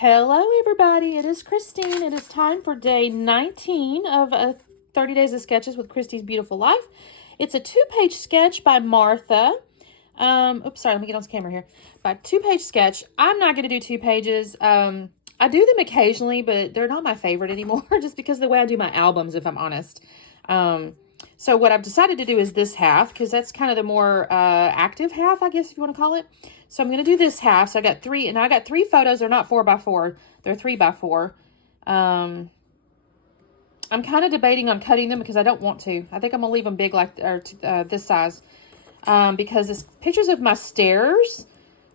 Hello, everybody. It is Christine. It is time for day 19 of 30 Days of Sketches with Christy's Beautiful Life. It's a 2-page sketch by Martha. Oops, sorry, let me get on camera here. By 2-page sketch. I'm not going to do 2 pages. I do them occasionally, but they're not my favorite anymore just because of the way I do my albums, if I'm honest. So what I've decided to do is this half, because that's kind of the more active half, I guess, if you want to call it. So I'm going to do this half. So I got 3, and I got 3 photos. They're not 4x4. They're 3x4. I'm kind of debating on cutting them because I don't want to. I think I'm going to leave them big like this size because it's pictures of my stairs.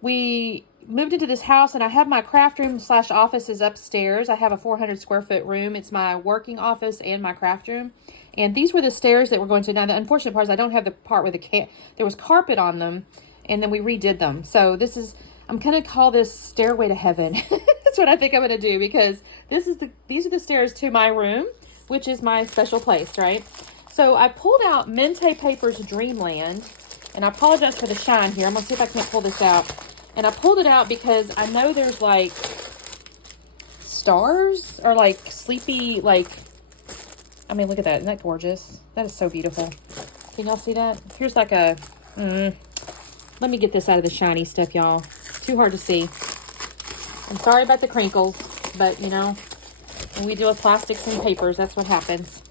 We moved into this house, and I have my craft room / office is upstairs. I have a 400 square foot room. It's my working office and my craft room. And these were the stairs that we're going to. Now, the unfortunate part is I don't have the part where there was carpet on them, and then we redid them. So this is, I'm going to call this Stairway to Heaven. That's what I think I'm going to do, because these are the stairs to my room, which is my special place, right? So I pulled out Mente Paper's Dreamland, and I apologize for the shine here. I'm going to see if I can't pull this out. And I pulled it out because I know there's like stars or like sleepy, like, I mean, look at that. Isn't that gorgeous? That is so beautiful. Can y'all see that? Here's like a, let me get this out of the shiny stuff, y'all. Too hard to see. I'm sorry about the crinkles, but you know, when we deal with plastics and papers, that's what happens.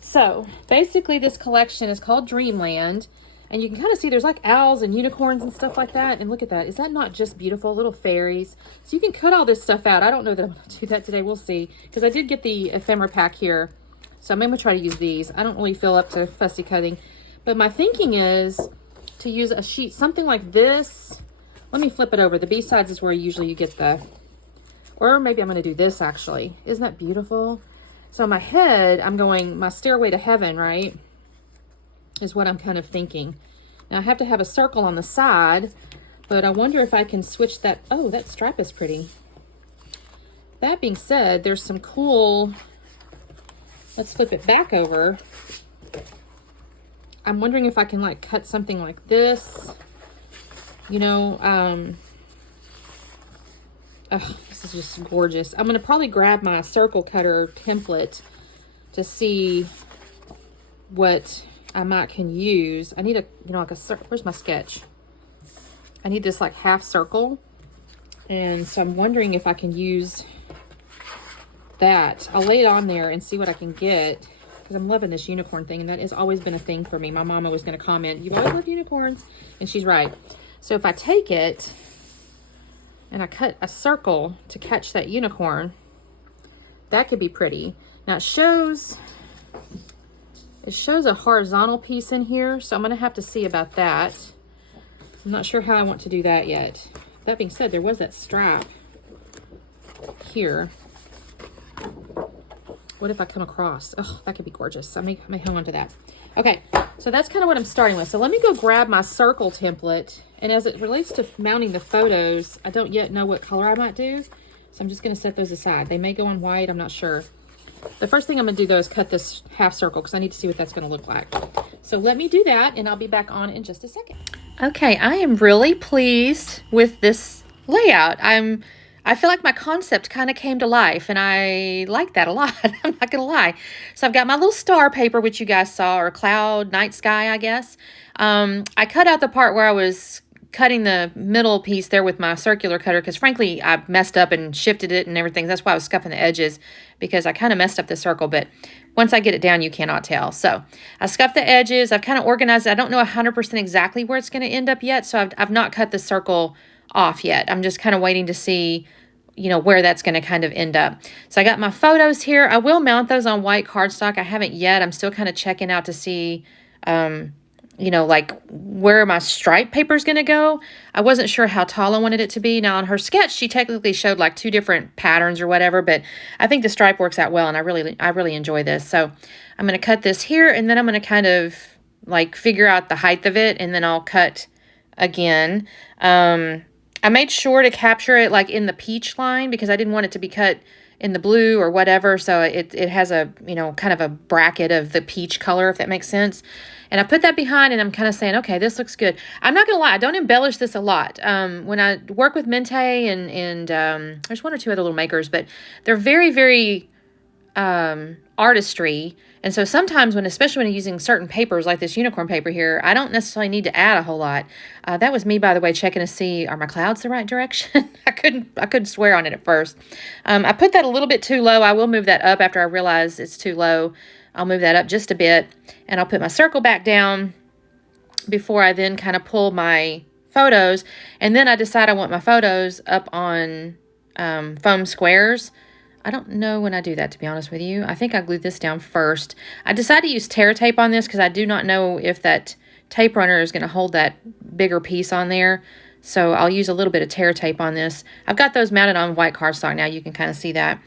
So basically this collection is called Dreamland. And you can kind of see there's like owls and unicorns and stuff like that. And look at that. Is that not just beautiful? Little fairies. So you can cut all this stuff out. I don't know that I'm going to do that today. We'll see. Because I did get the ephemera pack here. So I'm going to try to use these. I don't really feel up to fussy cutting. But my thinking is to use a sheet, something like this. Let me flip it over. The B-sides is where usually you get the, or maybe I'm going to do this actually. Isn't that beautiful? So in my head, I'm going, my Stairway to Heaven, right? Is what I'm kind of thinking. Now I have to have a circle on the side, but I wonder if I can switch that. Oh, that stripe is pretty. That being said, there's some cool, let's flip it back over. I'm wondering if I can like cut something like this, you know. Oh, this is just gorgeous. I'm going to probably grab my circle cutter template to see what I might can use. I need a, you know, like a circle. Where's my sketch? I need this like half circle. And so I'm wondering if I can use that. I'll lay it on there and see what I can get, because I'm loving this unicorn thing. And that has always been a thing for me. My mama was going to comment, you've always loved unicorns. And she's right. So if I take it and I cut a circle to catch that unicorn, that could be pretty. Now it shows a horizontal piece in here, so I'm going to have to see about that. I'm not sure how I want to do that yet. That being said, there was that strap here. What if I come across? Oh, that could be gorgeous. I may hang on to that. Okay, so that's kind of what I'm starting with. So let me go grab my circle template. And as it relates to mounting the photos, I don't yet know what color I might do. So I'm just going to set those aside. They may go on white. I'm not sure. The first thing I'm going to do, though, is cut this half circle because I need to see what that's going to look like. So let me do that, and I'll be back on in just a second. Okay, I am really pleased with this layout. I feel like my concept kind of came to life, and I like that a lot. I'm not going to lie. So I've got my little star paper, which you guys saw, or cloud, night sky, I guess. I cut out the part where I was cutting the middle piece there with my circular cutter, because frankly I messed up and shifted it and everything. That's why I was scuffing the edges, because I kind of messed up the circle, but once I get it down you cannot tell. So I scuffed the edges. I've kind of organized it. I don't know 100% exactly where it's going to end up yet, so I've not cut the circle off yet. I'm just kind of waiting to see, you know, where that's going to kind of end up. So I got my photos here. I will mount those on white cardstock. I haven't yet. I'm still kind of checking out to see you know, like where my stripe paper is going to go. I wasn't sure how tall I wanted it to be. Now on her sketch, she technically showed like 2 different patterns or whatever, but I think the stripe works out well, and I really enjoy this. So I'm going to cut this here, and then I'm going to kind of like figure out the height of it, and then I'll cut again. I made sure to capture it like in the peach line because I didn't want it to be cut in the blue or whatever. So it has a, you know, kind of a bracket of the peach color, if that makes sense. And I put that behind, and I'm kind of saying, okay, this looks good. I'm not going to lie, I don't embellish this a lot. When I work with Mente and there's one or two other little makers, but they're very, very artistry. And so sometimes especially when I'm using certain papers like this unicorn paper here, I don't necessarily need to add a whole lot. That was me, by the way, checking to see, are my clouds the right direction? I couldn't swear on it at first. I put that a little bit too low. I will move that up after I realize it's too low. I'll move that up just a bit, and I'll put my circle back down before I then kind of pull my photos. And then I decide I want my photos up on foam squares. I don't know when I do that, to be honest with you. I think I glued this down first. I decided to use tear tape on this because I do not know if that tape runner is going to hold that bigger piece on there. So I'll use a little bit of tear tape on this. I've got those mounted on white cardstock now. You can kind of see that.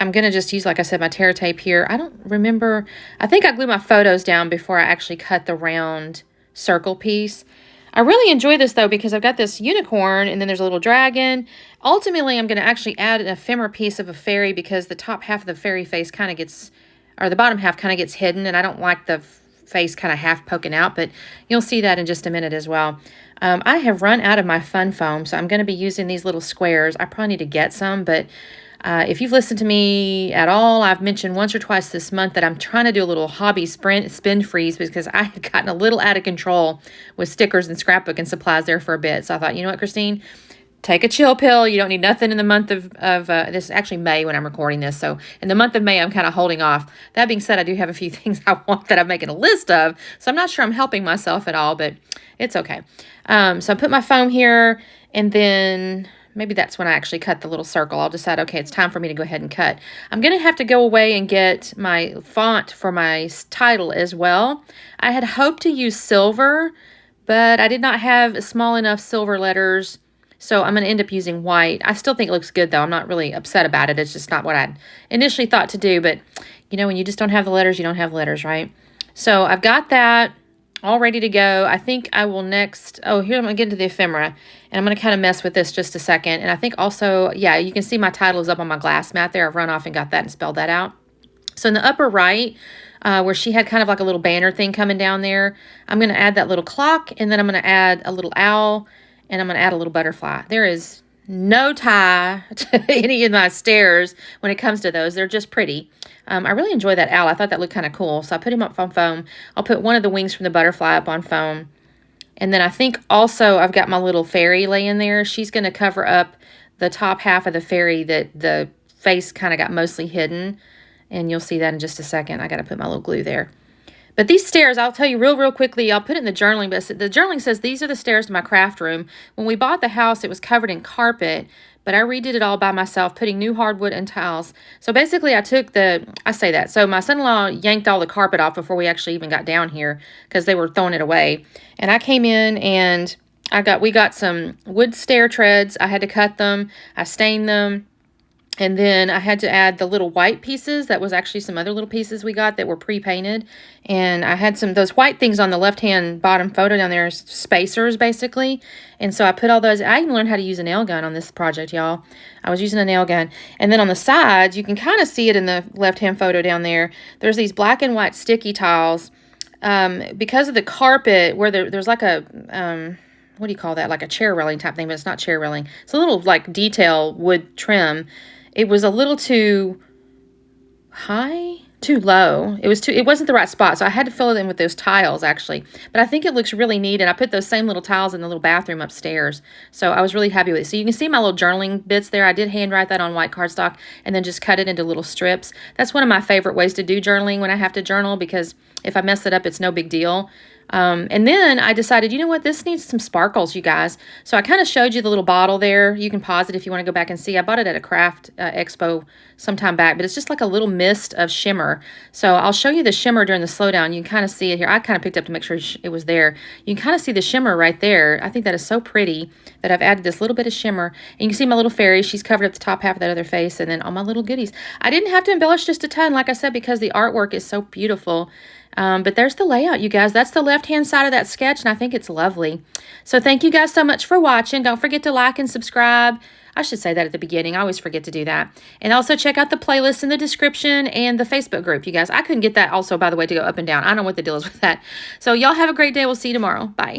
I'm going to just use, like I said, my tear tape here. I don't remember. I think I glued my photos down before I actually cut the round circle piece. I really enjoy this, though, because I've got this unicorn, and then there's a little dragon. Ultimately, I'm going to actually add an ephemera piece of a fairy because the top half of the fairy face kind of gets, or the bottom half kind of gets hidden, and I don't like the face kind of half poking out, but you'll see that in just a minute as well. I have run out of my fun foam, so I'm going to be using these little squares. I probably need to get some, but if you've listened to me at all, I've mentioned once or twice this month that I'm trying to do a little hobby spin freeze because I had gotten a little out of control with stickers and scrapbook and supplies there for a bit. So I thought, you know what, Christine, take a chill pill. You don't need nothing in the month of this is actually May when I'm recording this. So in the month of May, I'm kind of holding off. That being said, I do have a few things I want that I'm making a list of. So I'm not sure I'm helping myself at all, but it's okay. So I put my foam here, and then maybe that's when I actually cut the little circle. I'll decide, okay, it's time for me to go ahead and cut. I'm going to have to go away and get my font for my title as well. I had hoped to use silver, but I did not have small enough silver letters, so I'm going to end up using white. I still think it looks good, though. I'm not really upset about it. It's just not what I initially thought to do, but, you know, when you just don't have the letters, you don't have letters, right? So I've got that all ready to go. I think I will next, oh, here I'm going to get into the ephemera, and I'm going to kind of mess with this just a second. And I think also, yeah, you can see my title is up on my glass mat there. I've run off and got that and spelled that out. So in the upper right, where she had kind of like a little banner thing coming down there, I'm going to add that little clock, and then I'm going to add a little owl, and I'm going to add a little butterfly. There is no tie to any of my stairs when it comes to those. They're just pretty. I really enjoy that owl. I thought that looked kind of cool. So I put him up on foam. I'll put one of the wings from the butterfly up on foam. And then I think also I've got my little fairy laying there. She's going to cover up the top half of the fairy that the face kind of got mostly hidden. And you'll see that in just a second. I got to put my little glue there. But these stairs, I'll tell you real quickly, I'll put it in the journaling, but the journaling says these are the stairs to my craft room. When we bought the house, it was covered in carpet, but I redid it all by myself, putting new hardwood and tiles. So basically so my son-in-law yanked all the carpet off before we actually even got down here because they were throwing it away. And I came in and we got some wood stair treads. I had to cut them. I stained them. And then I had to add the little white pieces. That was actually some other little pieces we got that were pre-painted. And I had those white things on the left-hand bottom photo down there, spacers basically. And so I put all those. I even learned how to use a nail gun on this project, y'all. I was using a nail gun. And then on the sides, you can kind of see it in the left-hand photo down there. There's these black and white sticky tiles. Because of the carpet, where there's like a... what do you call that? Like a chair railing type thing, but it's not chair railing. It's a little like detail wood trim. It was a little too high, too low. It wasn't the right spot, so I had to fill it in with those tiles, actually. But I think it looks really neat, and I put those same little tiles in the little bathroom upstairs, so I was really happy with it. So you can see my little journaling bits there. I did handwrite that on white cardstock and then just cut it into little strips. That's one of my favorite ways to do journaling when I have to journal, because if I mess it up, it's no big deal. And then I decided, you know what, this needs some sparkles, you guys. So I kind of showed you the little bottle there. You can pause it if you want to go back and see. I bought it at a craft expo some time back, but it's just like a little mist of shimmer. So I'll show you the shimmer during the slowdown. You can kind of see it here. I kind of picked up to make sure it was there. You can kind of see the shimmer right there. I think that is so pretty that I've added this little bit of shimmer. And you can see my little fairy. She's covered up the top half of that other face, and then all my little goodies. I didn't have to embellish just a ton, like I said, because the artwork is so beautiful. But there's the layout, you guys. That's the left-hand side of that sketch, and I think it's lovely. So thank you guys so much for watching. Don't forget to like and subscribe. I should say that at the beginning. I always forget to do that. And also check out the playlist in the description and the Facebook group, you guys. I couldn't get that also, by the way, to go up and down. I don't know what the deal is with that. So y'all have a great day. We'll see you tomorrow. Bye.